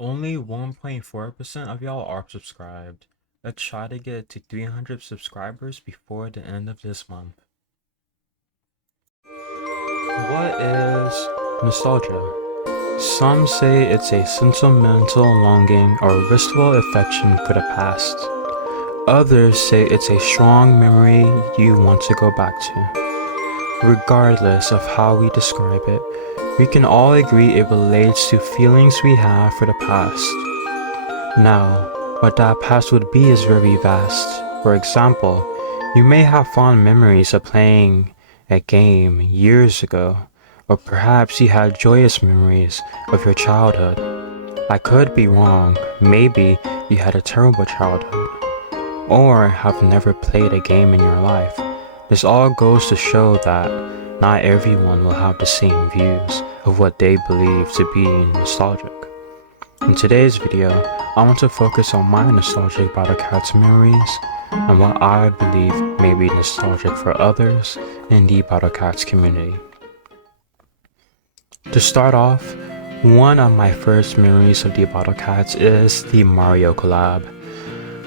Only 1.4% of y'all are subscribed. Let's try to get to 300 subscribers before the end of this month. What is nostalgia? Some say it's a sentimental longing or wistful affection for the past. Others say it's a strong memory you want to go back to. Regardless of how we describe it, we can all agree it relates to feelings we have for the past. Now, what that past would be is very vast. For example, you may have fond memories of playing a game years ago, or perhaps you had joyous memories of your childhood. I could be wrong, maybe you had a terrible childhood, or have never played a game in your life. This all goes to show that not everyone will have the same views of what they believe to be nostalgic. In today's video, I want to focus on my nostalgic Battle Cats memories and what I believe may be nostalgic for others in the Battle Cats community. To start off, one of my first memories of the Battle Cats is the Mario collab.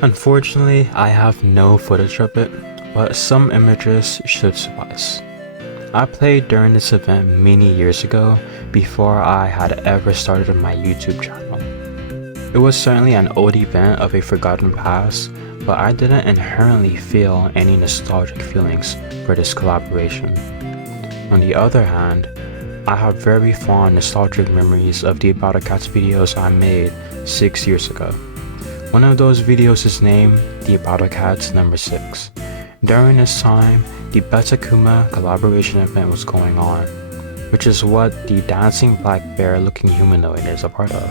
Unfortunately, I have no footage of it, but some images should suffice. I played during this event many years ago before I had ever started my YouTube channel. It was certainly an old event of a forgotten past, but I didn't inherently feel any nostalgic feelings for this collaboration. On the other hand, I have very fond nostalgic memories of the Battle Cats videos I made 6 years ago. One of those videos is named the Battle Cats number 6. During this time, the Betakuma collaboration event was going on, which is what the dancing black bear looking humanoid is a part of.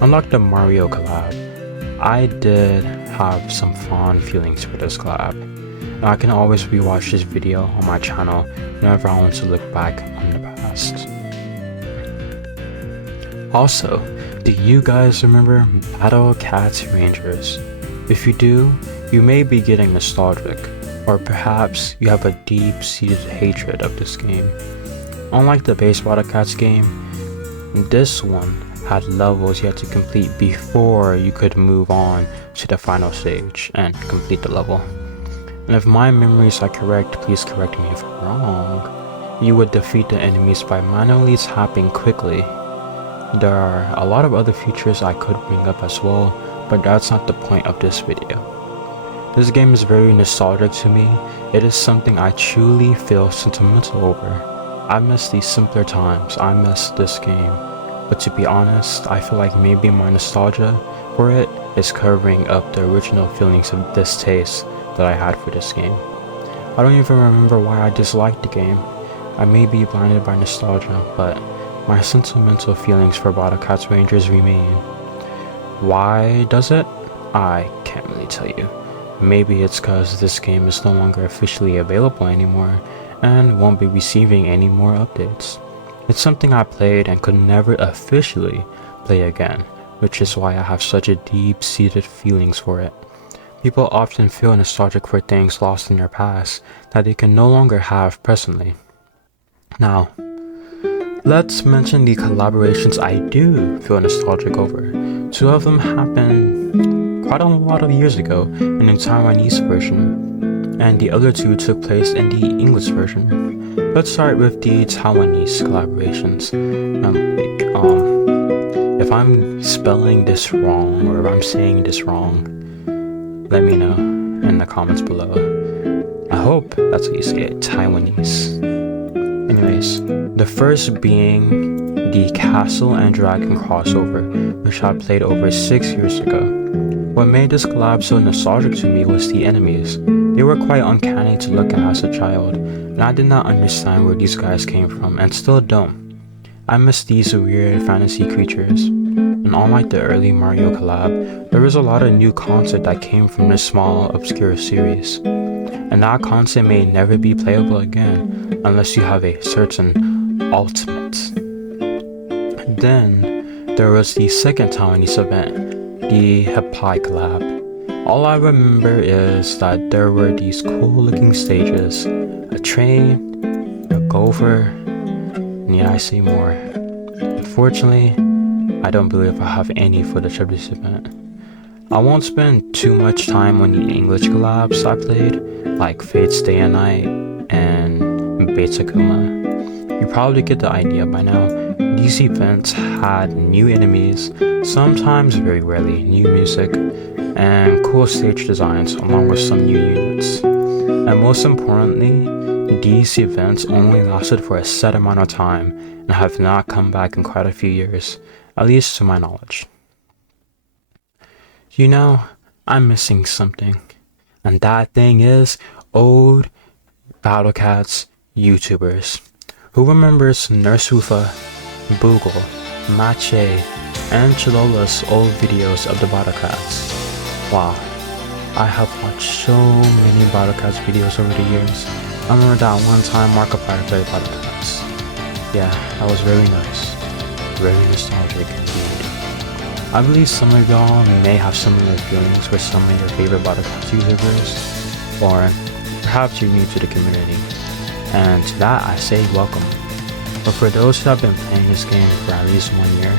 Unlike the Mario collab, I did have some fond feelings for this collab, and I can always rewatch this video on my channel whenever I want to look back on the past. Also, do you guys remember Battle Cats Rangers? If you do, you may be getting nostalgic, or perhaps you have a deep-seated hatred of this game. Unlike the base Battle Cats game, this one had levels you had to complete before you could move on to the final stage and complete the level. And if my memories are correct, please correct me if I'm wrong, you would defeat the enemies by manually tapping quickly. There are a lot of other features I could bring up as well, but that's not the point of this video. This game is very nostalgic to me. It is something I truly feel sentimental over. I miss these simpler times, I miss this game. But to be honest, I feel like maybe my nostalgia for it is covering up the original feelings of distaste that I had for this game. I don't even remember why I disliked the game. I may be blinded by nostalgia, but my sentimental feelings for Battle Cats Rangers remain. Why does it? I can't really tell you. Maybe it's cause this game is no longer officially available anymore and won't be receiving any more updates. It's something I played and could never officially play again, which is why I have such a deep-seated feelings for it. People often feel nostalgic for things lost in their past that they can no longer have presently. Now, let's mention the collaborations I do feel nostalgic over. Two of them happened quite a lot of years ago in the Taiwanese version, and the other two took place in the English version. Let's start with the Taiwanese collaborations. If I'm spelling this wrong or if I'm saying this wrong, let me know in the comments below. I hope that's what you say it, Taiwanese. Anyways, the first being the Castle and Dragon crossover, which I played over 6 years ago. What made this collab so nostalgic to me was the enemies. They were quite uncanny to look at as a child, and I did not understand where these guys came from, and still don't. I miss these weird fantasy creatures. And unlike the early Mario collab, there was a lot of new content that came from this small, obscure series. And that content may never be playable again, unless you have a certain ultimate. Then, there was the second Taiwanese event, the Hepai collab. All I remember is that there were these cool looking stages, a train, a gopher, and need I say more. Unfortunately, I don't believe I have any footage of this event. I won't spend too much time on the English collabs I played, like Fate's Day and Night and Beta Kuma. You probably get the idea by now. These events had new enemies, sometimes very rarely new music, and cool stage designs along with some new units. And most importantly, these events only lasted for a set amount of time and have not come back in quite a few years, at least to my knowledge. You know, I'm missing something, and that thing is old Battle Cats YouTubers. Who remembers Nurse Hoofa, Boogle, Mache, and Chilola's old videos of the Battle Cats? Wow, I have watched so many Battle Cats videos over the years. I remember that one time Markiplier played Battle Cats. Yeah, that was very nice. Very nostalgic indeed. I believe some of y'all may have similar feelings with some of your favorite Battle Cats YouTubers, or perhaps you're new to the community. And to that I say welcome. But for those who have been playing this game for at least 1 year,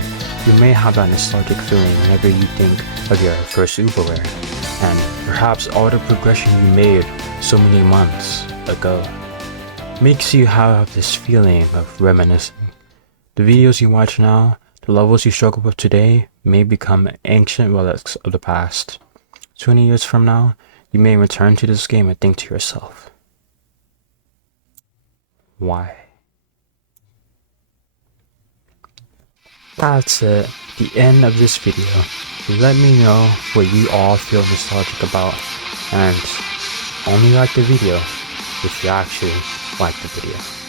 you may have that nostalgic feeling whenever you think of your first Uberware, and perhaps all the progression you made so many months ago. Makes you have this feeling of reminiscing. The videos you watch now, the levels you struggle with today, may become ancient relics of the past. 20 years from now, you may return to this game and think to yourself, why? That's it, the end of this video. Let me know what you all feel nostalgic about, and only like the video if you actually like the video.